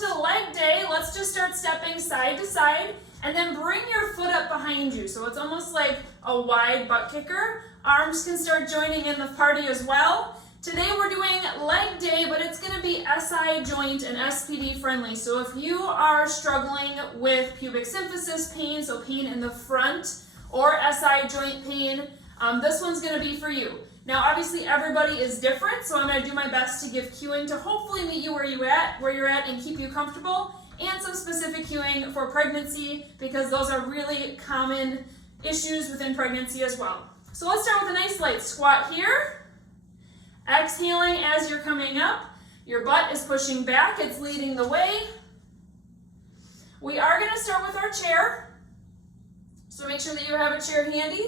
to leg day. Let's just start stepping side to side and then bring your foot up behind you. So it's almost like a wide butt kicker. Arms can start joining in the party as well. Today we're doing leg day, but it's going to be SI joint and SPD friendly. So if you are struggling with pubic symphysis pain, so pain in the front, or SI joint pain, this one's going to be for you. Now obviously everybody is different, so I'm going to do my best to give cueing to hopefully meet you where you're at and keep you comfortable, and some specific cueing for pregnancy because those are really common issues within pregnancy as well. So let's start with a nice light squat here. Exhaling as you're coming up. Your butt is pushing back, it's leading the way. We are going to start with our chair. So make sure that you have a chair handy.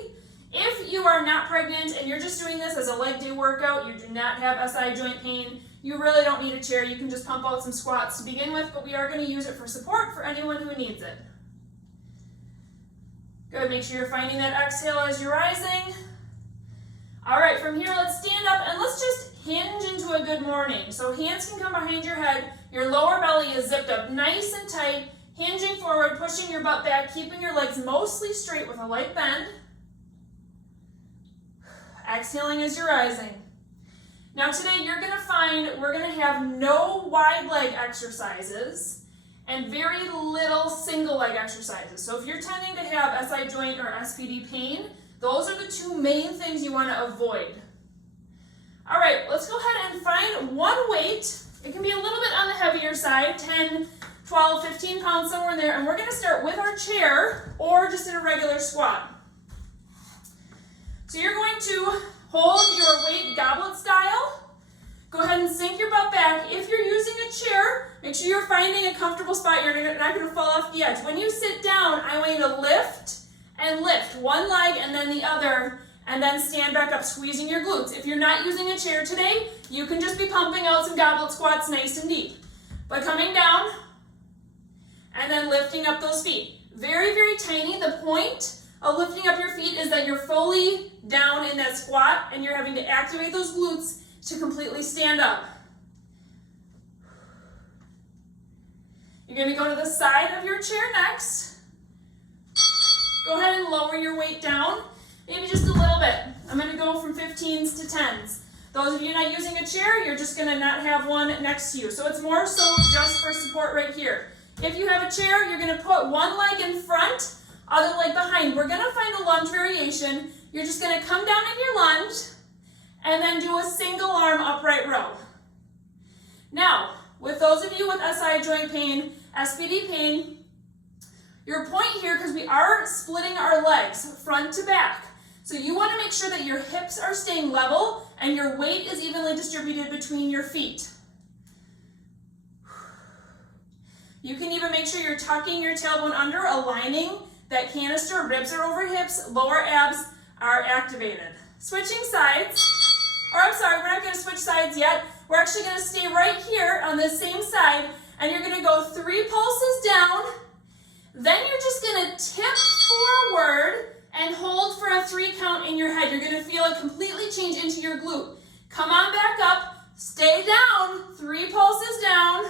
If you are not pregnant and you're just doing this as a leg day workout, you do not have SI joint pain, you really don't need a chair. You can just pump out some squats to begin with, but we are going to use it for support for anyone who needs it. Good, make sure you're finding that exhale as you're rising. All right, from here, let's stand up and let's just hinge into a good morning. So hands can come behind your head. Your lower belly is zipped up nice and tight, hinging forward, pushing your butt back, keeping your legs mostly straight with a light bend. Exhaling as you're rising. Now today, you're going to find we're going to have no wide leg exercises and very little single leg exercises. So if you're tending to have SI joint or SPD pain, those are the two main things you want to avoid. All right, let's go ahead and find one weight. It can be a little bit on the heavier side, 10, 12, 15 pounds, somewhere in there. And we're going to start with our chair or just in a regular squat. So you're going to hold your weight goblet style. Go ahead and sink your butt back. If you're using a chair, make sure you're finding a comfortable spot. You're not going to fall off the edge. When you sit down, I want you to lift and lift one leg and then the other, and then stand back up, squeezing your glutes. If you're not using a chair today, you can just be pumping out some goblet squats nice and deep. But coming down and then lifting up those feet. Very, very tiny. The point of lifting up your feet is that you're fully down in that squat and you're having to activate those glutes to completely stand up. You're going to go to the side of your chair next. Go ahead and lower your weight down, maybe just a little bit. I'm going to go from 15s to 10s. Those of you not using a chair, you're just going to not have one next to you. So it's more so just for support right here. If you have a chair, you're going to put one leg in front, other leg behind. We're going to find a lunge variation. You're just going to come down in your lunge and then do a single arm upright row. Now, with those of you with SI joint pain, SPD pain, your point here, because we are splitting our legs front to back, so you want to make sure that your hips are staying level and your weight is evenly distributed between your feet. You can even make sure you're tucking your tailbone under, aligning that canister. Ribs are over hips, lower abs are activated. Switching sides, or I'm sorry, we're not going to switch sides yet. We're actually going to stay right here on the same side, and you're going to go 3 pulses down. Then you're just going to tip forward and hold for a 3 count in your head. You're going to feel it completely change into your glute. Come on back up, stay down, 3 pulses down,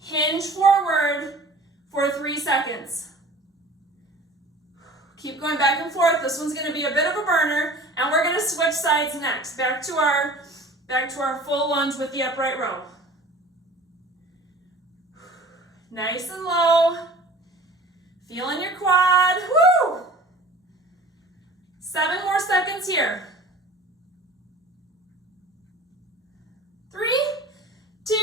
hinge forward for 3 seconds. Keep going back and forth. This one's going to be a bit of a burner, and we're going to switch sides next. Back to our full lunge with the upright row. Nice and low. Feeling your quad. Woo! 7 more seconds here. 3, 2,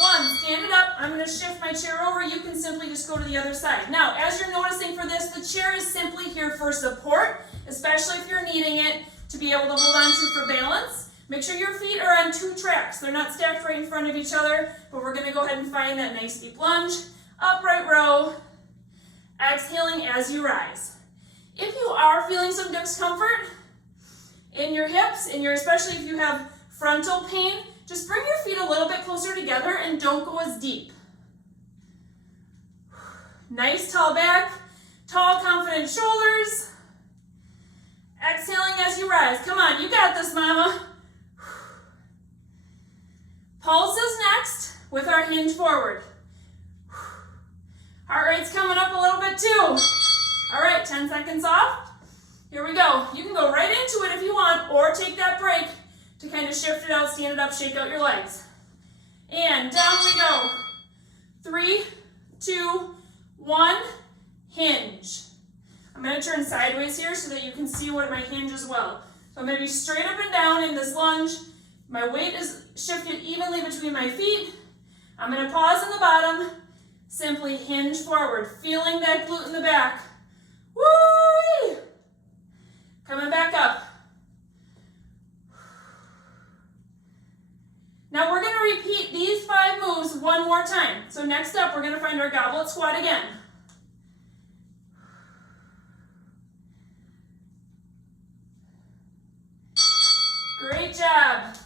1. Stand it up. I'm going to shift my chair over. You can simply just go to the other side. Now, as you're noticing for this, the chair is simply here for support, especially if you're needing it to be able to hold on to for balance. Make sure your feet are on 2 tracks. They're not stacked right in front of each other, but we're going to go ahead and find that nice deep lunge. Upright row. Exhaling as you rise. If you are feeling some discomfort in your hips, especially if you have frontal pain, just bring your feet a little bit closer together and don't go as deep. Nice tall back, tall confident shoulders. Exhaling as you rise. Come on, you got this, mama. Pulses next. with our hinge forward. Heart rate's coming up a little bit too. All right, 10 seconds off. Here we go. You can go right into it if you want, or take that break to kind of shift it out, stand it up, shake out your legs. And down we go. 3, 2, 1, hinge. I'm going to turn sideways here so that you can see what my hinge as well. So I'm going to be straight up and down in this lunge. My weight is shifted evenly between my feet. I'm going to pause in the bottom, simply hinge forward, feeling that glute in the back. Woo! Coming back up. Now we're going to repeat these 5 moves one more time. So next up, we're going to find our goblet squat again. Great job.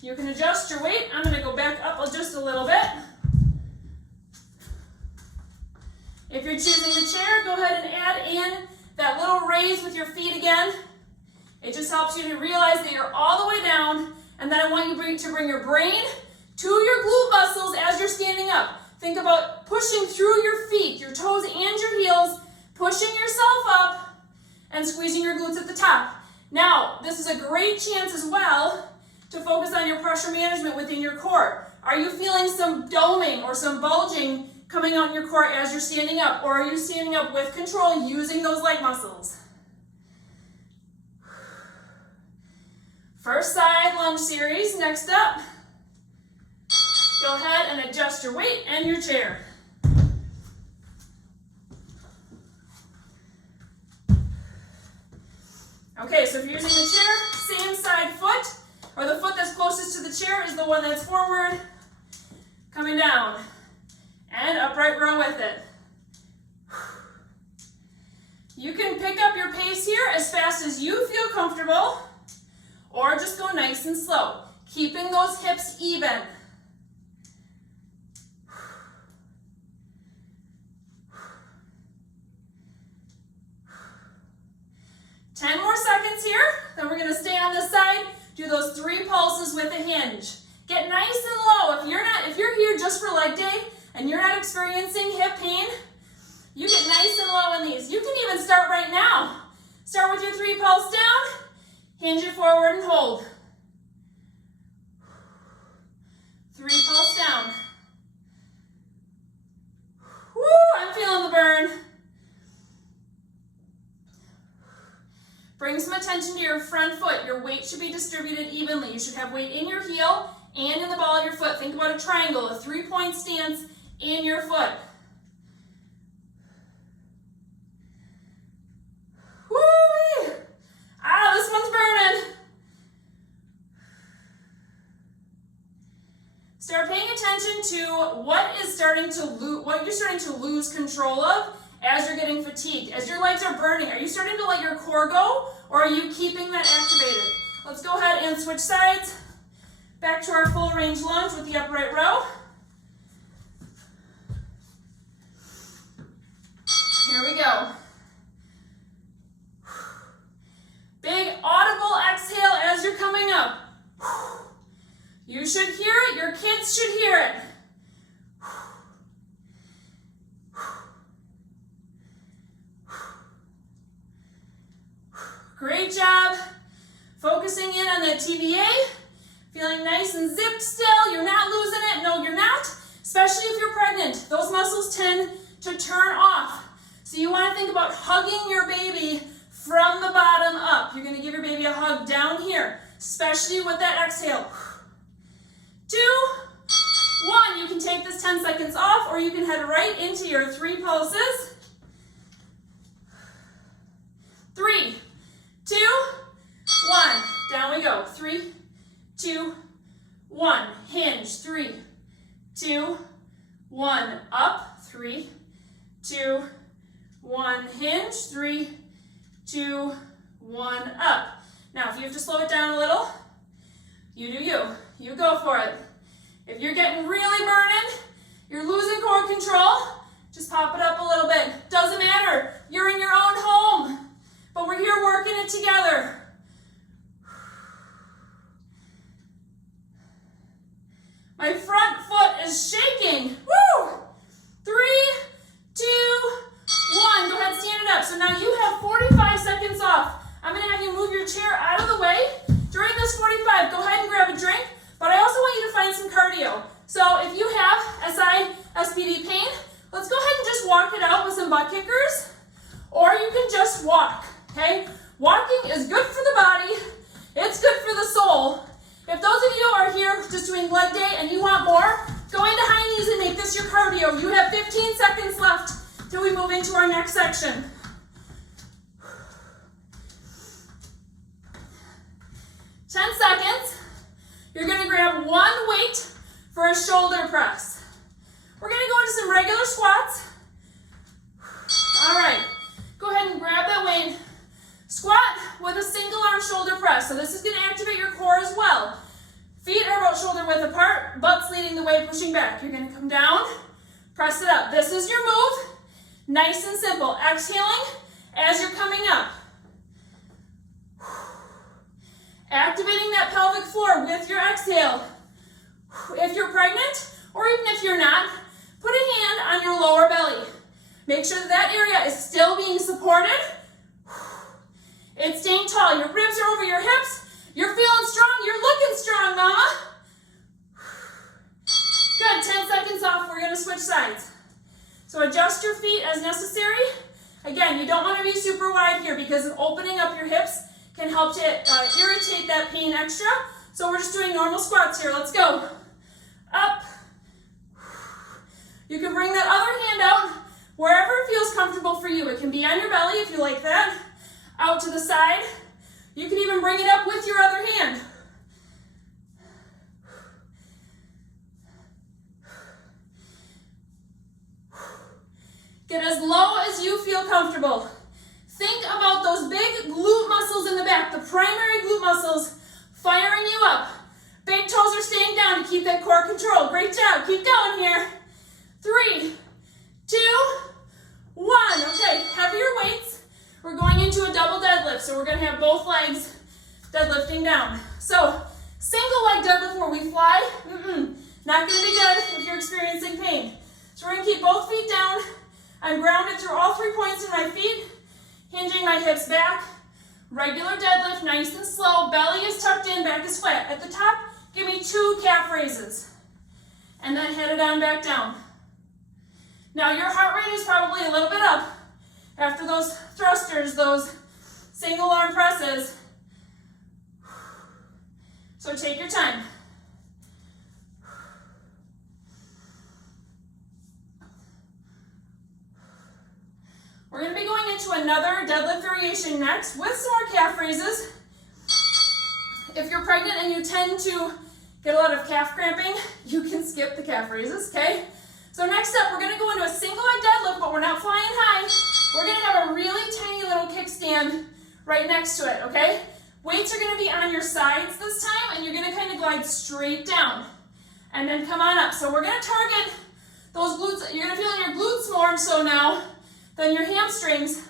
You can adjust your weight. I'm going to go back up just a little bit. If you're choosing the chair, go ahead and add in that little raise with your feet again. It just helps you to realize that you're all the way down, and then I want you to bring your brain to your glute muscles as you're standing up. Think about pushing through your feet, your toes and your heels, pushing yourself up and squeezing your glutes at the top. Now, this is a great chance as well to focus on your pressure management within your core. Are you feeling some doming or some bulging coming out in your core as you're standing up? Or are you standing up with control using those leg muscles? First side lunge series. Next up, go ahead and adjust your weight and your chair. Okay, so if you're using the chair, same side foot, or the foot that's closest to the chair is the one that's forward, coming down, and upright row with it. You can pick up your pace here as fast as you feel comfortable, or just go nice and slow, keeping those hips even. Ten more seconds here, then we're going to stay on this side, do those 3 pulses with a hinge. Get nice and low. If you're here just for leg day and you're not experiencing hip pain, you get nice and low in these. You can even start right now. Start with your 3 pulse down, hinge it forward and hold. 3 pulse down. Woo, I'm feeling the burn. Bring some attention to your front foot. Your weight should be distributed evenly. You should have weight in your heel and in the ball of your foot. Think about a triangle, a 3-point stance in your foot. Woo! Ah, this one's burning. Start paying attention to what you're starting to lose control of as you're getting fatigued. As your legs are burning, are you starting to let your core go, or are you keeping that activated? Let's go ahead and switch sides. Back to our full range lunge with the upright row. Here we go. Big audible exhale as you're coming up. You should hear it. Your kids should hear it. Great job. Focusing in on the TVA. Feeling nice and zipped still. You're not losing it. No, you're not. Especially if you're pregnant. Those muscles tend to turn off. So you want to think about hugging your baby from the bottom up. You're going to give your baby a hug down here, especially with that exhale. 2, 1. You can take this 10 seconds off, or you can head right into your 3 pulses. 3, 2, 1. Down we go. 3, 2, 1. Hinge. 3, 2, 1. Up. 3, 2, 1. Hinge. 3, 2, 1. Up. Now, if you have to slow it down a little, you do you. You go for it. If you're getting really burning, you're losing core control, just pop it up a little bit. Doesn't matter. You're in your own home, but we're here working it together. My front is shaking. Woo! 3, 2, 1. Go ahead, stand it up. So now you have 45 seconds off. I'm going to have you move your chair out of the way. During this 45, go ahead and grab a drink, but I also want you to find some cardio. So if you have SPD pain, let's go ahead and just walk it out with some butt kickers, or you can just walk, okay? Walking is good for the body. It's good for the soul. If those of you are here just doing leg day and you want more, go into high knees and make this your cardio. You have 15 seconds left till we move into our next section. 10 seconds. You're going to grab one weight for a shoulder press. We're going to go into some regular squats. All right. Go ahead and grab that weight. Squat with a single arm shoulder press. So this is going to activate your core as well. Feet are about shoulder width apart, butts leading the way, pushing back. You're going to come down, press it up. This is your move. Nice and simple. Exhaling as you're coming up. Activating that pelvic floor with your exhale. If you're pregnant, or even if you're not, put a hand on your lower belly. Make sure that area is still being supported. It's staying tall. Your ribs are over your hips. You're feeling strong. You're looking strong, mama. Good. 10 seconds off. We're going to switch sides. So adjust your feet as necessary. Again, you don't want to be super wide here because opening up your hips can help to irritate that pain extra. So we're just doing normal squats here. Let's go. Up. You can bring that other hand out wherever it feels comfortable for you. It can be on your belly if you like that. Out to the side. You can even bring it up with your other hand. Get as low as you feel comfortable. Think about those big glute muscles in the back, the primary glute muscles firing you up. Big toes are staying down to keep that core control. Great job. Keep going here. 3, 2, 1. Okay, heavier weights. We're going into a double deadlift, so we're going to have both legs deadlifting down. So, single leg deadlift where we fly, not going to be good if you're experiencing pain. So we're going to keep both feet down. I'm grounded through all 3 points of my feet, hinging my hips back. Regular deadlift, nice and slow. Belly is tucked in, back is flat. At the top, give me 2 calf raises. And then head it on back down. Now your heart rate is probably a little bit up after those thrusters, those single arm presses. So take your time. We're going to be going into another deadlift variation next with some more calf raises. If you're pregnant and you tend to get a lot of calf cramping, you can skip the calf raises, okay? So next up, we're going to go into a single leg deadlift, but we're not flying high. We're going to have a really tiny little kickstand right next to it, okay? Weights are going to be on your sides this time, and you're going to kind of glide straight down and then come on up. So we're going to target those glutes. You're going to feel in your glutes more so now than your hamstrings,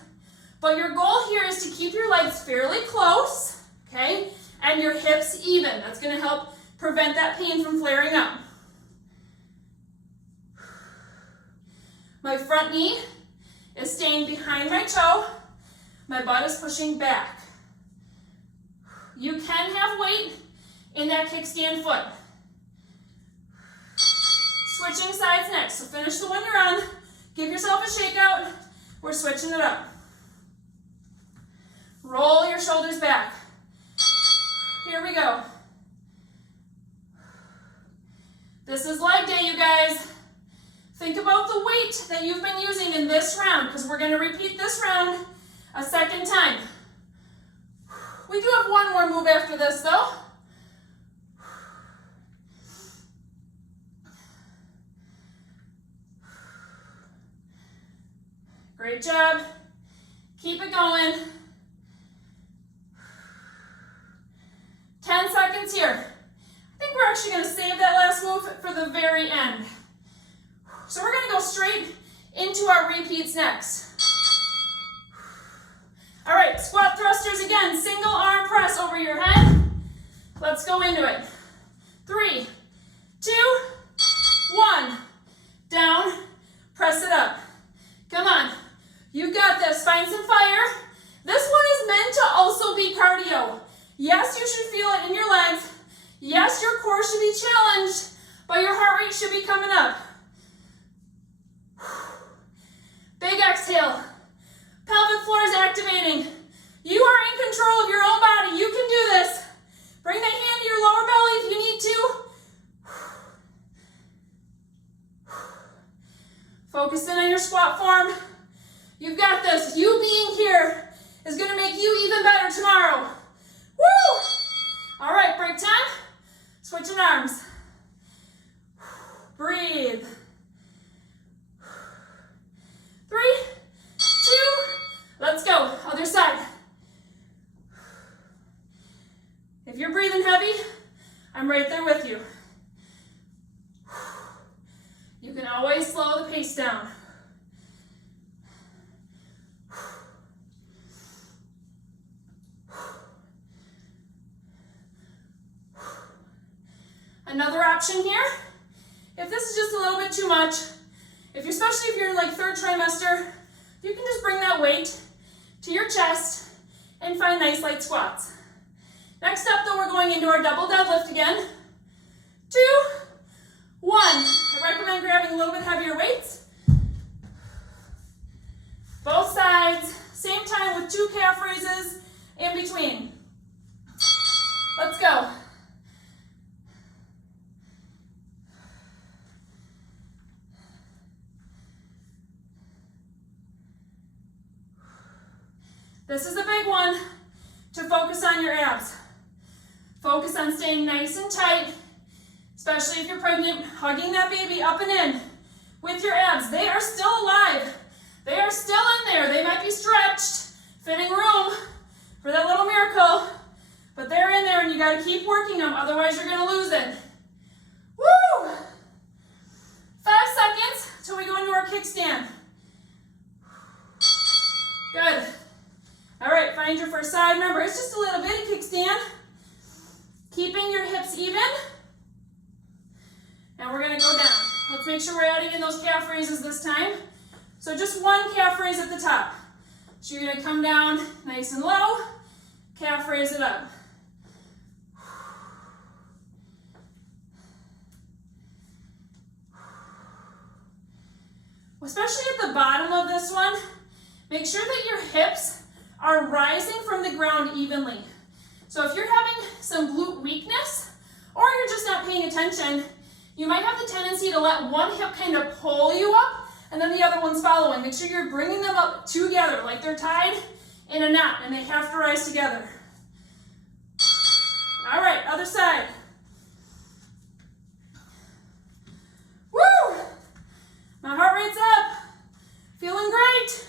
but your goal here is to keep your legs fairly close, okay, and your hips even. That's going to help prevent that pain from flaring up. My front knee is staying behind my toe. My butt is pushing back. You can have weight in that kickstand foot. Switching sides next. So finish the one you're on. Give yourself a shake out. We're switching it up. Roll your shoulders back. Here we go. This is leg day, you guys. Think about the weight that you've been using in this round, because we're going to repeat this round a second time. We do have one more move after this, though. Great job. Keep it going. 10 seconds here. I think we're actually going to save that last move for the very end. So we're going to go straight into our repeats next. All right, squat thrusters again. Single arm press over your head. Let's go into it. 3, 2, 1. should be coming up. Big exhale. Pelvic floor is activating. You are in control of your own body. You can do this. Bring the hand to your lower belly if you need to. Focus in on your squat form. You've got this. You being here is going to make you even better tomorrow. Woo! All right, break time. Switching arms. Breathe. 3, 2, let's go. Other side. If you're breathing heavy, I'm right there with you. You can always slow the pace down. Another option here, if this is just a little bit too much, especially if you're in like third trimester, you can just bring that weight to your chest and find nice light squats. Next up though, we're going into our double deadlift again. 2, 1. I recommend grabbing a little bit heavier weights. Both sides, same time with 2 calf raises in between. Let's go. This is a big one to focus on your abs. Focus on staying nice and tight, especially if you're pregnant, hugging that baby up and in with your abs. They are still alive. They are still in there. They might be stretched, fitting room for that little miracle, but they're in there and you got to keep working them, otherwise you're going to lose it. Woo! 5 seconds till we go into our kickstand. Good. All right, find your first side. Remember, it's just a little bitty kickstand. Keeping your hips even. And we're gonna go down. Let's make sure we're adding in those calf raises this time. So just 1 calf raise at the top. So you're gonna come down nice and low, calf raise it up. Especially at the bottom of this one, make sure that your hips are rising from the ground evenly. So if you're having some glute weakness, or you're just not paying attention, you might have the tendency to let one hip kind of pull you up, and then the other one's following. Make sure you're bringing them up together, like they're tied in a knot, and they have to rise together. All right, other side. Woo! My heart rate's up. Feeling great.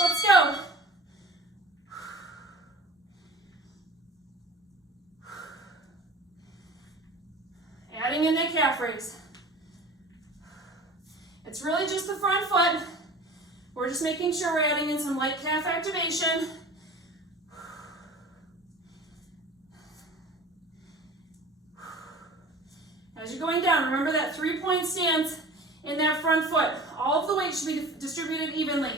Let's go. Adding in that calf raise. It's really just the front foot. We're just making sure we're adding in some light calf activation. As you're going down, remember that 3-point stance in that front foot. All of the weight should be distributed evenly.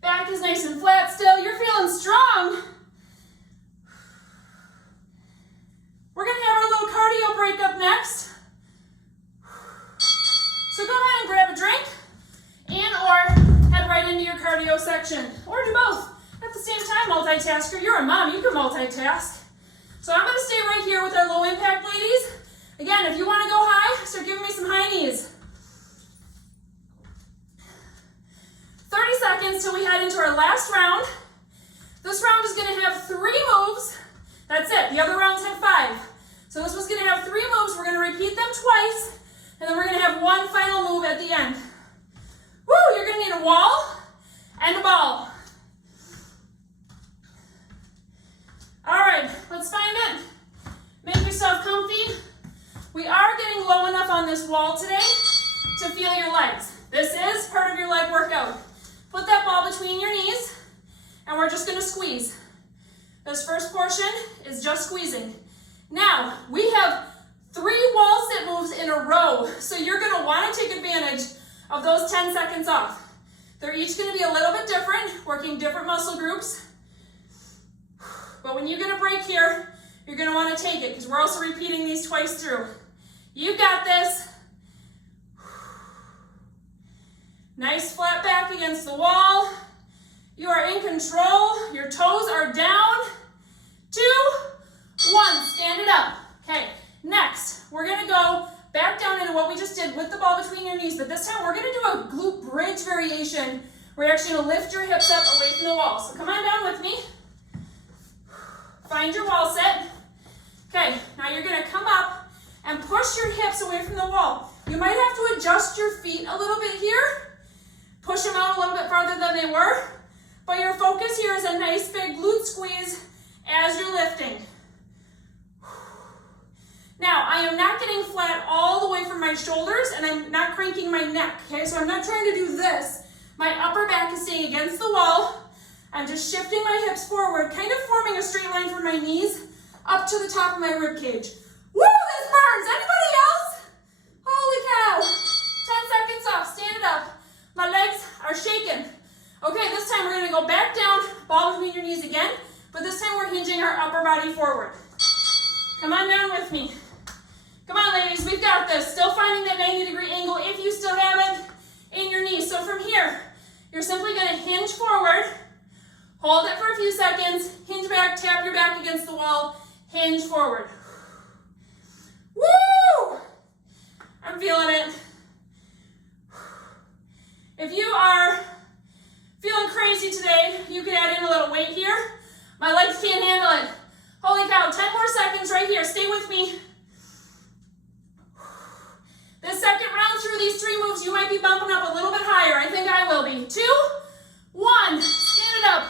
Back is nice and flat still. You're feeling strong. We're going to have our little cardio break up next. So go ahead and grab a drink and or head right into your cardio section. Or do both at the same time, multitasker. You're a mom, you can multitask. So I'm going to stay right here with our low impact ladies. Again, if you want to go high, start giving me some high knees. 30 seconds till we head into our last round. This round is going to have 3 moves. That's it. The other rounds had 5. So this was going to have 3 moves. We're going to repeat them twice. And then we're going to have 1 final move at the end. Woo! You're going to need a wall and a ball. All right. Let's find it. Make yourself comfy. We are getting low enough on this wall today to feel your legs. This is part of your leg workout. Put that ball between your knees, and we're just going to squeeze. This first portion is just squeezing. Now, we have 3 wall sit moves in a row, so you're going to want to take advantage of those 10 seconds off. They're each going to be a little bit different, working different muscle groups. But when you get a break here, you're going to want to take it, because we're also repeating these twice through. You've got this. Nice flat back against the wall. You are in control. Your toes are down. 2, 1, stand it up. Okay, next, we're gonna go back down into what we just did with the ball between your knees, but this time we're gonna do a glute bridge variation. We're actually gonna lift your hips up away from the wall. So come on down with me. Find your wall set. Okay, now you're gonna come up and push your hips away from the wall. You might have to adjust your feet a little bit here. Push them out a little bit farther than they were. But your focus here is a nice big glute squeeze as you're lifting. Now, I am not getting flat all the way from my shoulders, and I'm not cranking my neck, okay? So I'm not trying to do this. My upper back is staying against the wall. I'm just shifting my hips forward, kind of forming a straight line from my knees up to the top of my rib cage. Woo, this burns! Anybody else? Holy cow! 10 seconds off, stand it up. My legs are shaking. Okay, this time we're gonna go back down, ball between your knees again, but this time we're hinging our upper body forward. Come on down with me. Come on, ladies, we've got this. Still finding that 90-degree angle if you still have it in your knees. So from here, you're simply gonna hinge forward, hold it for a few seconds, hinge back, tap your back against the wall, hinge forward. Woo! I'm feeling it. If you are feeling crazy today, you can add in a little weight here. My legs can't handle it. Holy cow, 10 more seconds right here. Stay with me. This second round through these 3 moves, you might be bumping up a little bit higher. I think I will be. 2, 1, stand it up.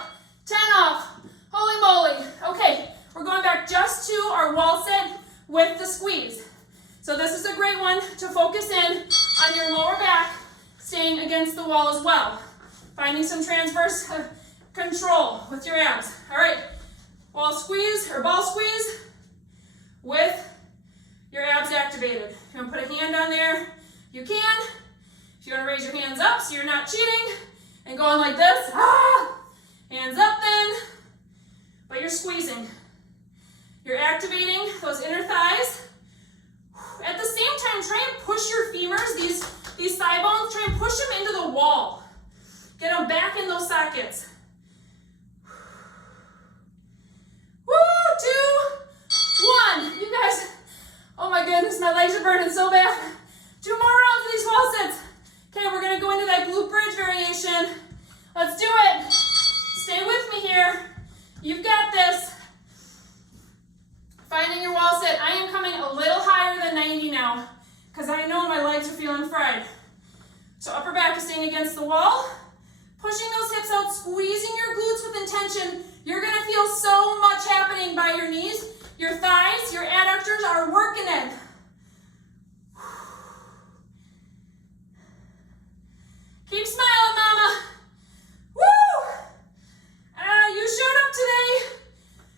10 off. Holy moly. Okay, we're going back just to our wall set with the squeeze. So this is a great one to focus in on your lower back, staying against the wall as well. Finding some transverse control with your abs. All right, wall squeeze or ball squeeze with your abs activated. You want to put a hand on there? You can. If you want to raise your hands up so you're not cheating and going like this, hands up then, but you're squeezing. You're activating those inner thighs. At the same time, try and push your femurs, these thigh bones, try and push them into the wall. Get them back in those sockets. Woo, 2, 1. You guys, oh my goodness, my legs are burning so bad. 2 more rounds of these wall sits. Okay, we're gonna go into that glute bridge variation. Let's do it. Stay with me here. You've got this. Finding your wall sit. I am coming a little higher than 90 now because I know my legs are feeling fried. So upper back is staying against the wall. Pushing those hips out, squeezing your glutes with intention. You're gonna feel so much happening by your knees. Your thighs, your adductors are working it. Keep smiling, mama. Woo! You showed up today.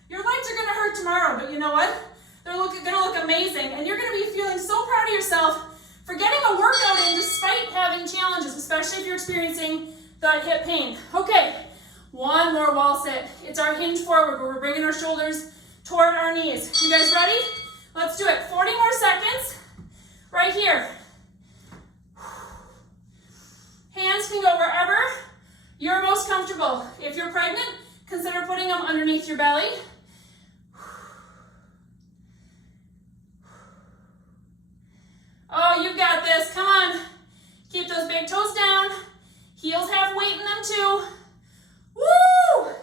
Your legs are gonna hurt tomorrow, but you know what? They're gonna look amazing, and you're gonna be feeling so proud of yourself for getting a workout in despite having challenges, especially if you're experiencing that hip pain. Okay, 1 more wall sit. It's our hinge forward where we're bringing our shoulders toward our knees. You guys ready? Let's do it. 40 more seconds. Right here. Hands can go wherever you're most comfortable. If you're pregnant, consider putting them underneath your belly. Oh, you've got this. Come on. Keep those big toes down. Heels have weight in them too. Woo!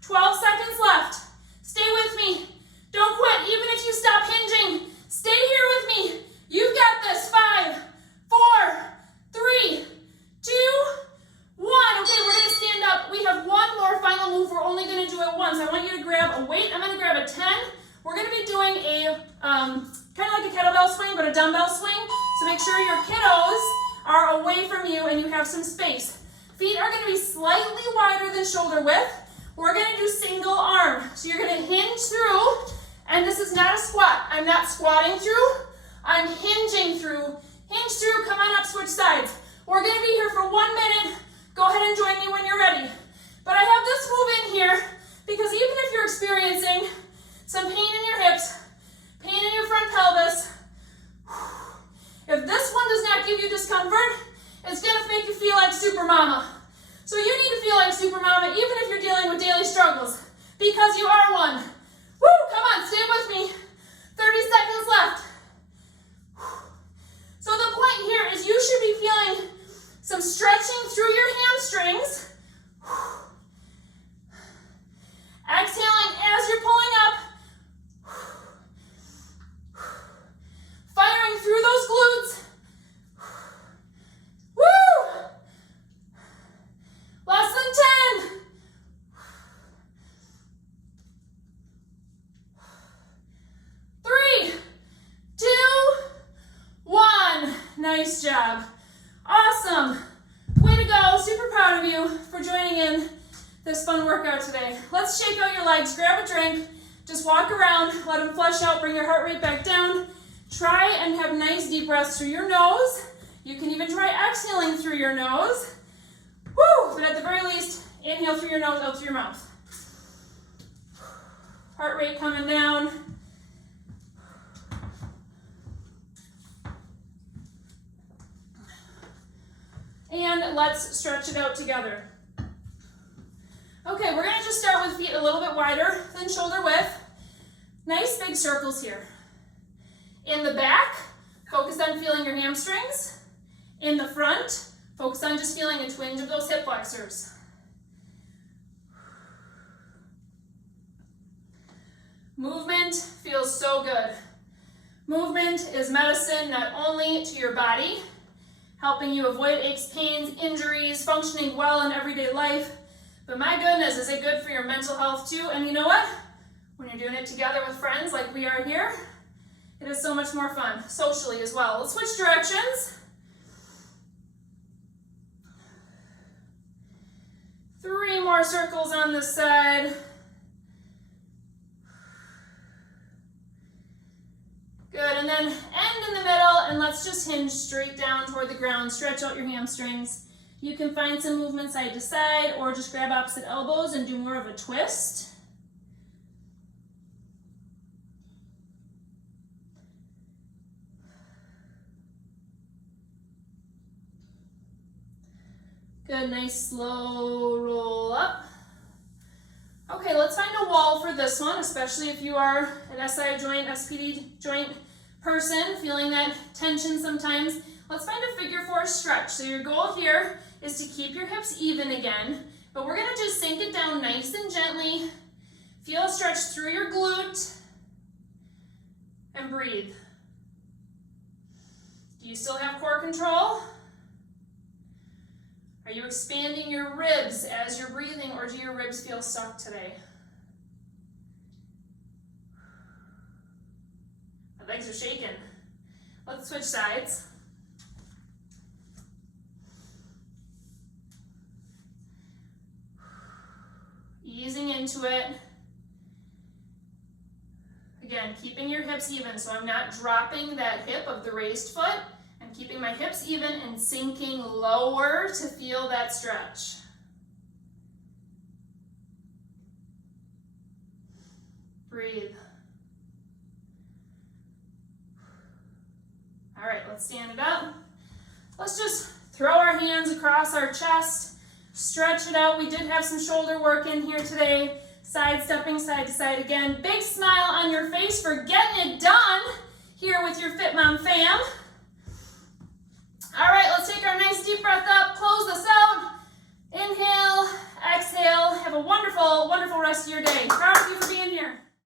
12 seconds left. Stay with me. Don't quit. Even if you stop hinging, stay here with me. You've got this. 5, 4, 3, 2, 1. Okay, we're going to stand up. We have 1 more final move. We're only going to do it once. I want you to grab a weight. I'm going to grab a 10. We're going to be doing a kind of like a kettlebell swing, but a dumbbell swing. So make sure your kiddos are away from you and you have some space. Feet are going to be slightly wider than shoulder width. We're going to do single arm. So you're going to hinge through, and this is not a squat. I'm not squatting through. I'm hinging through. Hinge through, come on up, switch sides. We're going to be here for 1 minute. Go ahead and join me when you're ready. But I have this move in here because even if you're experiencing some pain in your hips, pain in your front pelvis, if this one does not give you discomfort, feel like super mama. So you need to feel like super mama even if you're dealing with daily struggles, because you are one. Woo, come on, stay with me. 30 seconds left. So the point here is you should be feeling some stretching through your hamstrings. Exhaling as you're pulling up. Firing through those glutes. Woo! Less than 10. Three, 2, 1. Nice job. Awesome. Way to go. Super proud of you for joining in this fun workout today. Let's shake out your legs. Grab a drink. Just walk around. Let them flush out. Bring your heart rate back down. Try and have nice deep breaths through your nose. You can even try exhaling through your nose. Woo! But at the very least, inhale through your nose, out through your mouth. Heart rate coming down. And let's stretch it out together. Okay, we're gonna just start with feet a little bit wider than shoulder width. Nice big circles here. In the back, focus on feeling your hamstrings. In the front, focus on just feeling a twinge of those hip flexors. Movement feels so good. Movement is medicine not only to your body, helping you avoid aches, pains, injuries, functioning well in everyday life, but my goodness, is it good for your mental health too? And you know what? When you're doing it together with friends like we are here, it is so much more fun, socially as well. Let's switch directions. 3 more circles on this side. Good, and then end in the middle, and let's just hinge straight down toward the ground. Stretch out your hamstrings. You can find some movement side to side, or just grab opposite elbows and do more of a twist. Good, nice slow roll up. Okay, let's find a wall for this one, especially if you are an SI joint, SPD joint person, feeling that tension sometimes. Let's find a figure 4 stretch. So your goal here is to keep your hips even again, but we're gonna just sink it down nice and gently. Feel a stretch through your glute and breathe. Do you still have core control? Are you expanding your ribs as you're breathing, or do your ribs feel stuck today? My legs are shaking. Let's switch sides. Easing into it. Again, keeping your hips even, so I'm not dropping that hip of the raised foot. I'm keeping my hips even and sinking lower to feel that stretch. Breathe. All right, let's stand it up. Let's just throw our hands across our chest, stretch it out. We did have some shoulder work in here today. Side stepping side to side again. Big smile on your face for getting it done here with your Fit Mom fam. All right, let's take our nice deep breath up, close this out. Inhale, exhale. Have a wonderful, wonderful rest of your day.